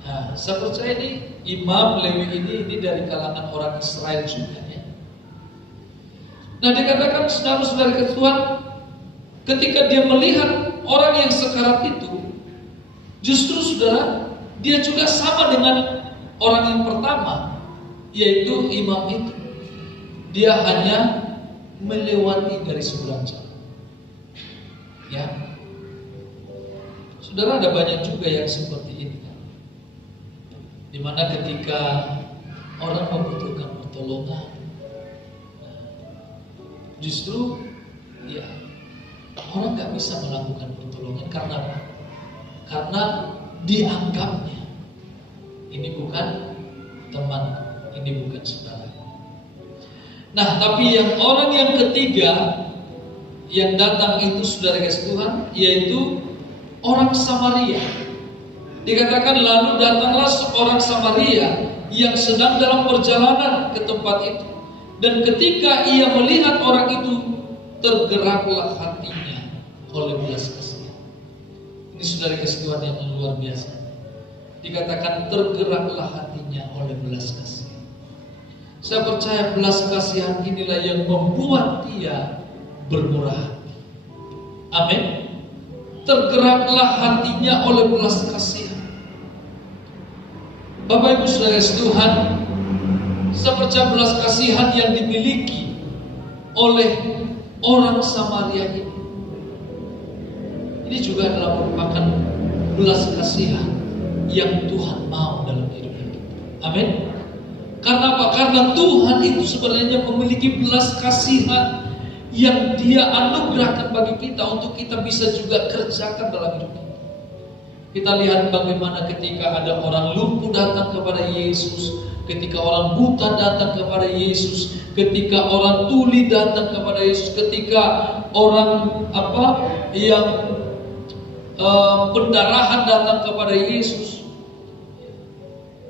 Nah, saya percaya ini imam Lewi ini dari kalangan orang Israel juga ya. Nah, dikatakan saudara-saudara Tuhan, ketika dia melihat orang yang sekarat itu, justru saudara, dia juga sama dengan orang yang pertama, yaitu imam itu. Dia hanya melewati dari seberang jalan. Ya, saudara, ada banyak juga yang seperti ini kan? Dimana ketika orang membutuhkan pertolongan, justru ya orang nggak bisa melakukan pertolongan karena apa? Karena dianggapnya ini bukan teman, ini bukan saudara. Nah, tapi yang orang yang ketiga yang datang itu, saudara kasih Tuhan, yaitu orang Samaria. Dikatakan lalu datanglah seorang Samaria yang sedang dalam perjalanan ke tempat itu, dan ketika ia melihat orang itu, tergeraklah hatinya oleh belas kasihan. Ini saudara kasih Tuhan yang luar biasa. Dikatakan tergeraklah hatinya oleh belas kasihan. Saya percaya belas kasihan inilah yang membuat dia bermurah hati. Amin. Tergeraklah hatinya oleh belas kasihan. Bapak Ibu saudara Tuhan, saya percaya belas kasihan yang dimiliki oleh orang Samaria ini juga adalah merupakan belas kasihan yang Tuhan mau dalam hidup kita. Amin. Karena apa? Karena Tuhan itu sebenarnya memiliki belas kasihan yang Dia anugerahkan bagi kita untuk kita bisa juga kerjakan dalam hidup kita. Kita lihat bagaimana ketika ada orang lumpuh datang kepada Yesus, ketika orang buta datang kepada Yesus, ketika orang tuli datang kepada Yesus, ketika orang yang pendarahan datang kepada Yesus,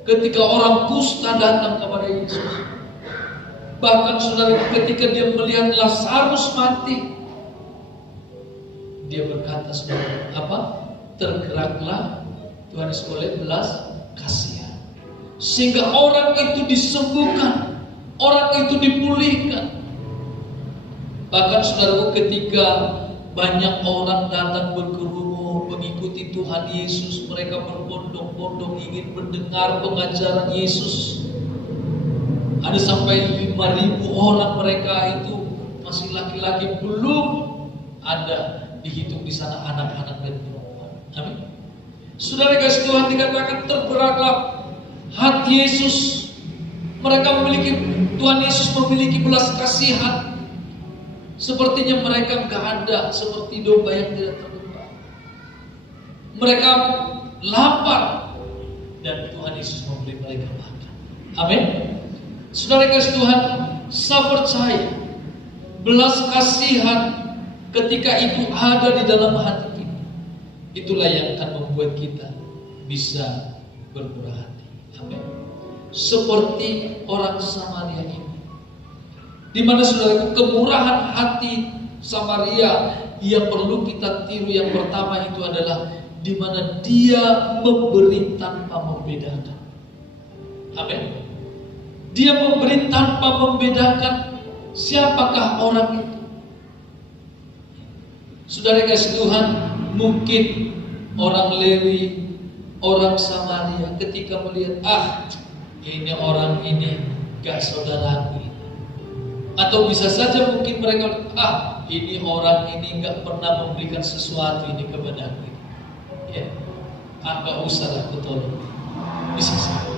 ketika orang kusta datang kepada Yesus. Bahkan saudara, ketika dia melihat Lazarus mati, dia berkata, saudara, tergeraklah Tuhan Yesus oleh belas kasihan, sehingga orang itu disembuhkan, orang itu dipulihkan. Bahkan saudara, ketika banyak orang datang berkerumun mengikuti Tuhan Yesus, mereka berbondong-bondong ingin mendengar pengajaran Yesus. Ada sampai 5.000 orang, mereka itu masih laki-laki, belum ada dihitung di sana anak-anak dan perempuan. Amin. Saudara kasih Tuhan, dikatakan tergeraklah hati Yesus. Tuhan Yesus memiliki belas kasihan. Sepertinya mereka gak ada seperti domba yang tidak terluka. Mereka lapar dan Tuhan Yesus memberi mereka makan. Amin. Saudara kasih Tuhan, saya percaya belas kasihan ketika itu ada di dalam hati kita, itulah yang akan membuat kita bisa bermurah hati. Amin. Seperti orang Samaria ini, di mana saudara, kemurahan hati Samaria yang perlu kita tiru. Yang pertama itu adalah di mana dia memberi tanpa membedakan. Amin. Dia memberi tanpa membedakan siapakah orang itu. Saudara kasih Tuhan, mungkin orang Lewi, orang Samaria ketika melihat, ini orang ini gak saudaraku. Atau bisa saja mungkin mereka, ini orang ini gak pernah memberikan sesuatu ini kepadaku. Ya, gak usahlah aku tolong. Bisa saja.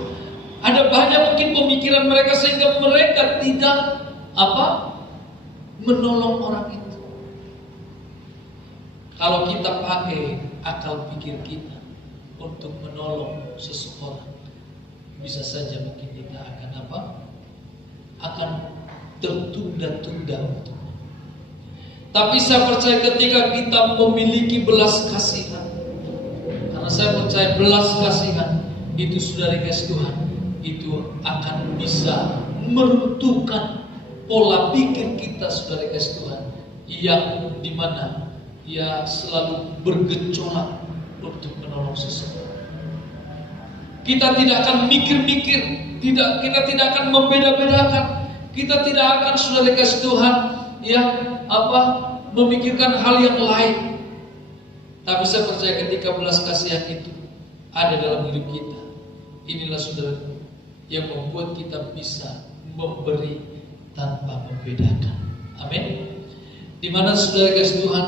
Ada banyak mungkin pemikiran mereka sehingga mereka tidak menolong orang itu. Kalau kita pakai akal pikir kita untuk menolong seseorang, bisa saja mungkin kita akan tertunda-tunda untuk. Tapi saya percaya ketika kita memiliki belas kasihan, karena saya percaya belas kasihan itu, saudara kasih Tuhan, itu akan bisa meruntuhkan pola pikir kita, saudara kasih Tuhan, yang dimana ia selalu bergejolak untuk menolong seseorang. Kita tidak akan mikir-mikir, kita tidak akan membeda-bedakan, kita tidak akan, saudara kasih Tuhan, memikirkan hal yang lain. Tapi saya percaya ketika belas kasihan itu ada dalam hidup kita, inilah saudara yang membuat kita bisa memberi tanpa membedakan. Amin. Di mana saudara kasih Tuhan,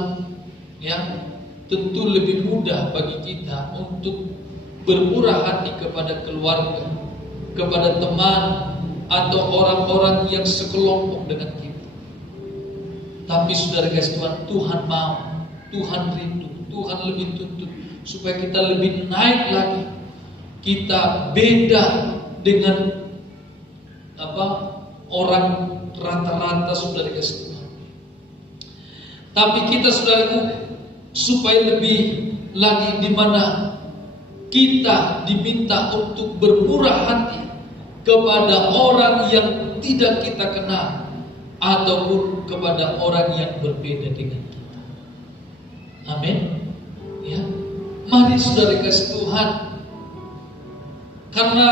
tentu lebih mudah bagi kita untuk bermurah hati kepada keluarga, kepada teman, atau orang-orang yang sekelompok dengan kita. Tapi saudara kasih Tuhan, Tuhan mau, Tuhan rindu, Tuhan lebih tuntut supaya kita lebih naik lagi. Kita beda dengan orang rata-rata, saudara kasih Tuhan. Tapi kita, saudaraku, supaya lebih lagi, di mana kita diminta untuk bermurah hati kepada orang yang tidak kita kenal ataupun kepada orang yang berbeda dengan kita. Amin. Ya, mari saudara kasih Tuhan, karena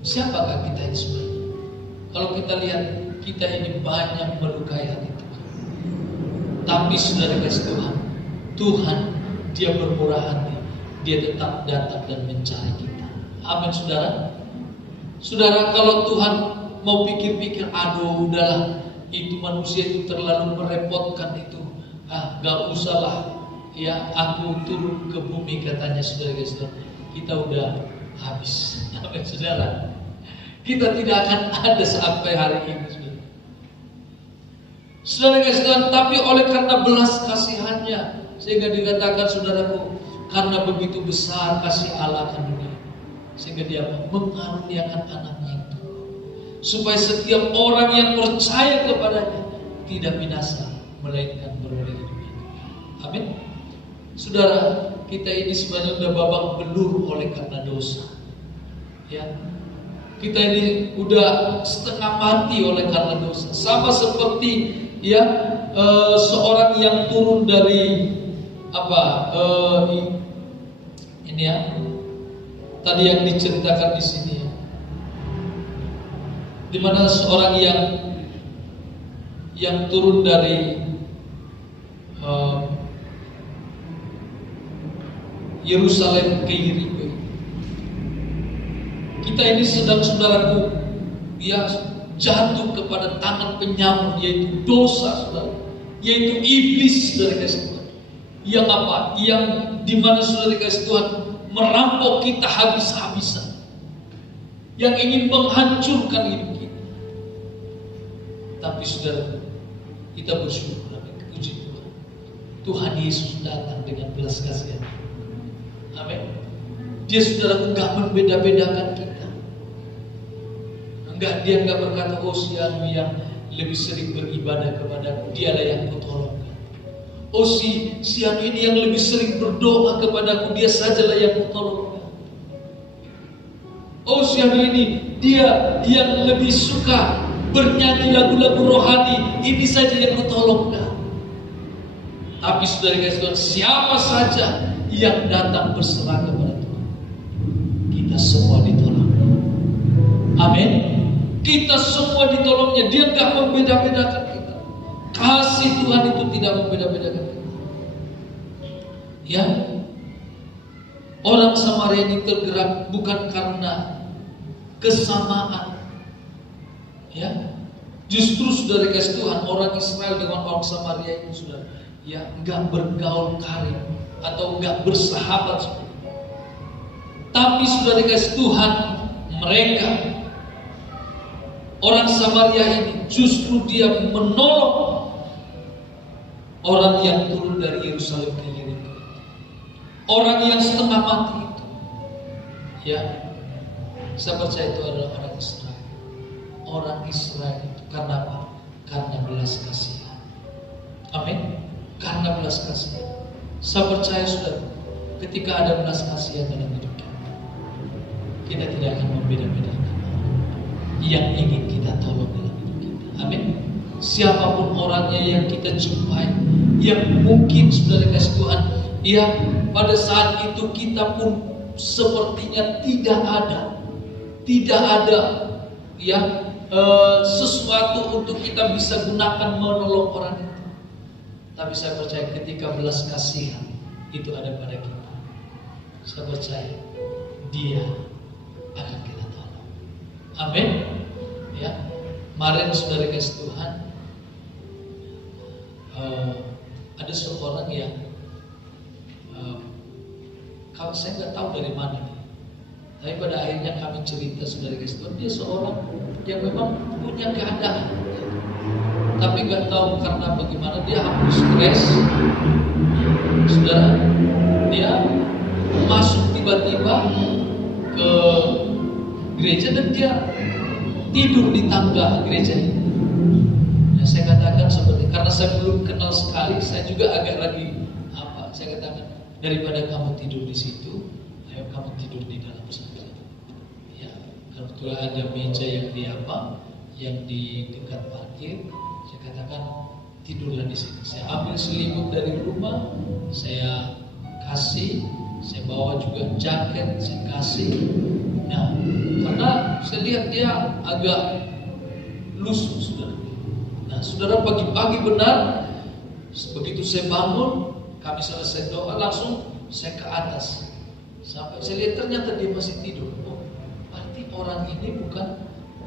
siapakah kita ini sebenarnya? Kalau kita lihat, kita ini banyak melukai hati Tuhan. Tapi saudara kasih Tuhan, Dia bermurah hati, Dia tetap datang dan mencari kita. Amin, saudara. Saudara, kalau Tuhan mau pikir-pikir, udahlah, itu manusia itu terlalu merepotkan itu, gak usahlah, aku turun ke bumi, katanya saudara kasih Tuhan, kita udah habis. Amin, saudara. Kita tidak akan ada sampai hari ini, saudara. Saudara kasih Tuhan, tapi oleh karena belas kasihannya, sehingga dikatakan, saudaraku, karena begitu besar kasih Allah akan dunia, sehingga Dia mengaruniakan anaknya itu, supaya setiap orang yang percaya kepadanya tidak binasa, melainkan beroleh hidup yang kekal. Amin. Saudara, kita ini sebenarnya sudah babak belur oleh karena dosa. Ya, kita ini udah setengah mati oleh karena dosa. Sama seperti seorang yang turun dari tadi yang diceritakan di sini, di mana seorang yang turun dari Yerusalem ke Yeriko. Kita ini sedang, saudaraku, jatuh kepada tangan penyamar, yaitu dosa, saudara, yaitu iblis, saudara kasih Tuhan. Yang dimana, saudara kasih Tuhan, merampok kita habis-habisan. yang ingin menghancurkan hidup kita. Tapi saudara, kita bersyukur dan puji Tuhan. Tuhan Yesus datang dengan belas kasihan. Amin. Dia saudara enggak membeda-bedakan kita. Dia enggak berkata, oh si anu yang lebih sering beribadah kepadaku, dialah yang kutolongkan. Oh si anu ini yang lebih sering berdoa kepadaku, dia sajalah yang kutolongkan. Oh si anu ini, dia yang lebih suka bernyanyi lagu-lagu rohani, ini saja yang kutolongkan. Tapi saudara kasih Tuhan, siapa saja yang datang berserah kepada Tuhan, kita semua ditolong. Amin. Kita semua ditolongnya. Dia enggak membeda-bedakan kita. Kasih Tuhan itu tidak membeda-bedakan kita. Ya, orang Samaria ini tergerak bukan karena kesamaan. Ya, justru saudara kasih Tuhan, orang Israel dengan orang Samaria itu sudah ya enggak bergaul karib atau enggak bersahabat. Tapi saudara kasih Tuhan, mereka orang Samaria ini justru dia menolong orang yang turun dari Yerusalem ke Yeriko. Orang yang setengah mati itu. Ya, saya percaya itu adalah orang Israel. Orang Israel itu karena apa? Karena belas kasihan. Amin. Karena belas kasihan. Saya percaya saudara, ketika ada belas kasihan dalam hidup kita tidak akan membeda-bedakan yang ingin kita tolong dalam hidup kita. Amin. Siapapun orangnya yang kita jumpai, yang mungkin saudara kasih Tuhan, ya pada saat itu kita pun sepertinya tidak ada ya sesuatu untuk kita bisa gunakan menolong orang itu. Tapi saya percaya ketika belas kasihan itu ada pada kita, saya percaya Dia akan kita tolong. Amin. Ya, kemarin saudara kasih Tuhan, ada seorang yang kalau saya nggak tahu dari mana nih, tapi pada akhirnya kami cerita saudara kasih Tuhan, dia seorang yang memang punya keadaan, tapi nggak tahu karena bagaimana dia hapus stres, saudara, dia masuk tiba-tiba ke gereja dan dia tidur di tangga gereja ini. Nah, saya katakan seperti, karena saya belum kenal sekali, saya juga agak lagi saya katakan, daripada kamu tidur di situ, ayo kamu tidur di dalam saja. Ya, kebetulan ada meja yang di dekat parkir. Saya katakan tidurlah di sini. Saya ambil selimut dari rumah, saya kasih. Saya bawa juga jaket, saya kasih. Nah, karena saya lihat dia agak lusuh, saudara. Nah, saudara, pagi-pagi benar, begitu saya bangun, kami selesai doa, langsung saya ke atas. Sampai saya lihat ternyata dia masih tidur. Oh, berarti orang ini bukan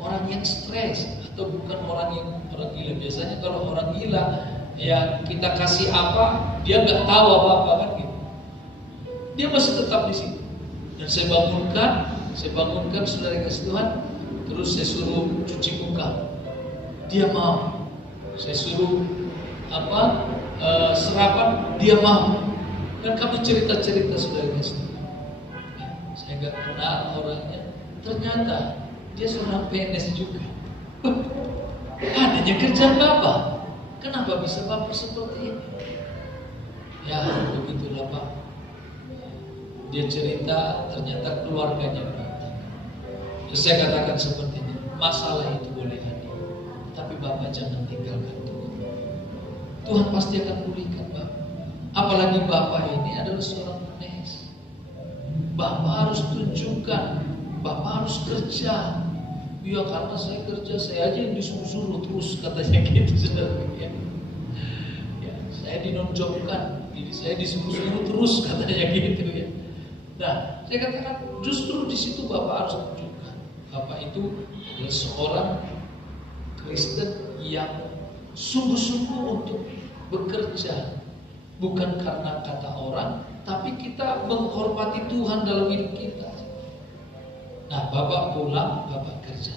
orang yang stres atau bukan orang gila. Biasanya kalau orang gila, ya kita kasih apa, dia nggak tahu apa-apa kan gitu. Dia masih tetap di situ. Dan saya bangunkan saudara kasih Tuhan, terus saya suruh cuci muka. Dia mau. Saya suruh sarapan, dia mau. Dan kami cerita-cerita saudara kasih Tuhan. Saya nggak kenal orangnya. Ternyata dia seorang PNS juga. Adanya kerjaan Bapak. Kenapa bisa Bapak seperti ini? Ya begitulah Pak. Dia cerita, ternyata keluarganya berantakan. Saya katakan seperti ini, masalah itu boleh hadir, tapi Bapak jangan tinggalkan Tuhan. Tuhan pasti akan pulihkan Bapak. Apalagi Bapak ini adalah seorang penes. Bapak harus tunjukkan, Bapak harus kerja. Ya karena saya kerja, saya aja yang disuruh terus katanya gitu. Ya, saya dinonjolkan, saya disuruh terus katanya gitu ya. Nah, saya katakan justru di situ Bapak harus tunjukkan, Bapak itu adalah seorang Kristen yang sungguh-sungguh untuk bekerja, bukan karena kata orang, tapi kita menghormati Tuhan dalam hidup kita. Nah, Nah, Bapak pulang, Bapak kerja.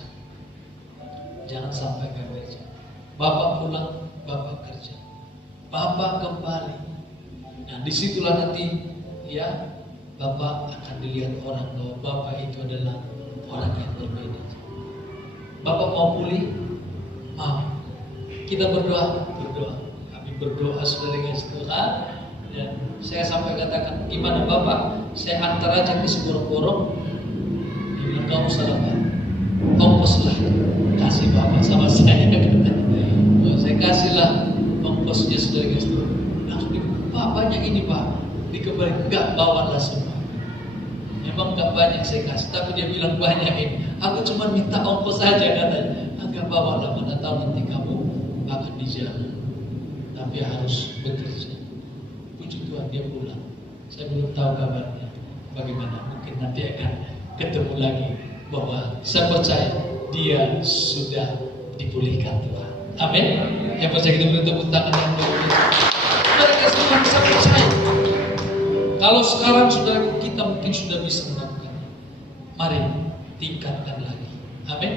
Jangan sampai gak kerja. Bapak pulang, Bapak kerja. Bapak kembali. Nah, disitulah nanti ya Bapak akan dilihat orang bahwa Bapak itu adalah orang yang berbeda. Bapak mau pulih? Mau. Kita berdoa. Kami berdoa saudara guys Tuhan. Ya, saya sampai katakan, gimana Bapak? Saya antar aja ke Sigoro-Borong. Dia bilang, kamu salah Pak. Ongkoslah, kasih Bapak sama saya. Saya kasihlah ongkosnya saudara guys Tuhan. Langsung Pak banyak ini Pak. Dikembali, enggak bawalah semua. Memang enggak banyak saya kasih, tapi dia bilang banyak ini. Aku cuma minta ongkos saja katanya. Enggak bawalah, mana tahu nanti kamu akan di jalan. Tapi harus bekerja. Puji Tuhan dia pulang. Saya belum tahu kabarnya. Bagaimana? Mungkin nanti akan ketemu lagi. Bahwa saya percaya dia sudah dipulihkan Tuhan. Amin. Yang percaya kita beri tepuk tangan yang berbeda. Mereka semua saya percaya. Kalau sekarang saudaraku kita mungkin sudah bisa melakukan. Mari tingkatkan lagi. Amin.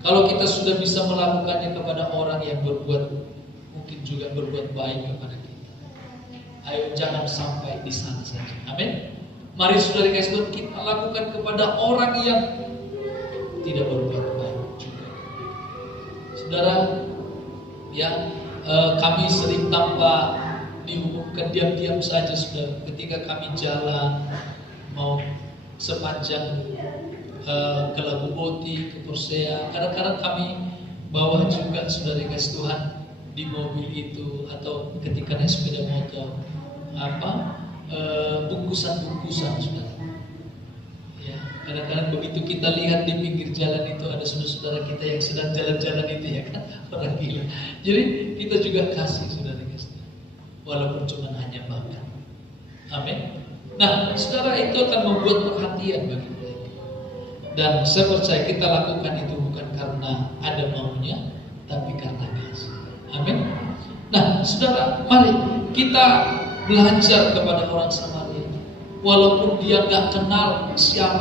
Kalau kita sudah bisa melakukannya kepada orang yang mungkin juga berbuat baik kepada kita. Ayo jangan sampai di sana saja. Amin. Mari saudara guys, kita lakukan kepada orang yang tidak berbuat baik juga. Saudara, ya kami sering tanpa diumumkan diam-diam saja saudara. Ketika kami jalan mau sepanjang ke Labu Boti, ke Persea, kadang-kadang kami bawa juga saudara guys Tuhan di mobil itu atau ketika naik sepeda motor bungkusan-bungkusan saudara. Ya, kadang-kadang begitu kita lihat di pinggir jalan itu ada saudara-saudara kita yang sedang jalan-jalan itu ya kan, orang gila. Jadi kita juga kasih saudara guys, walaupun cuma hanya makan. Amin. Nah, saudara itu akan membuat perhatian bagi mereka. Dan saya percaya kita lakukan itu bukan karena ada maunya, tapi karena kasih. Amin. Nah, saudara, mari kita belajar kepada orang Samaria, walaupun dia nggak kenal siapa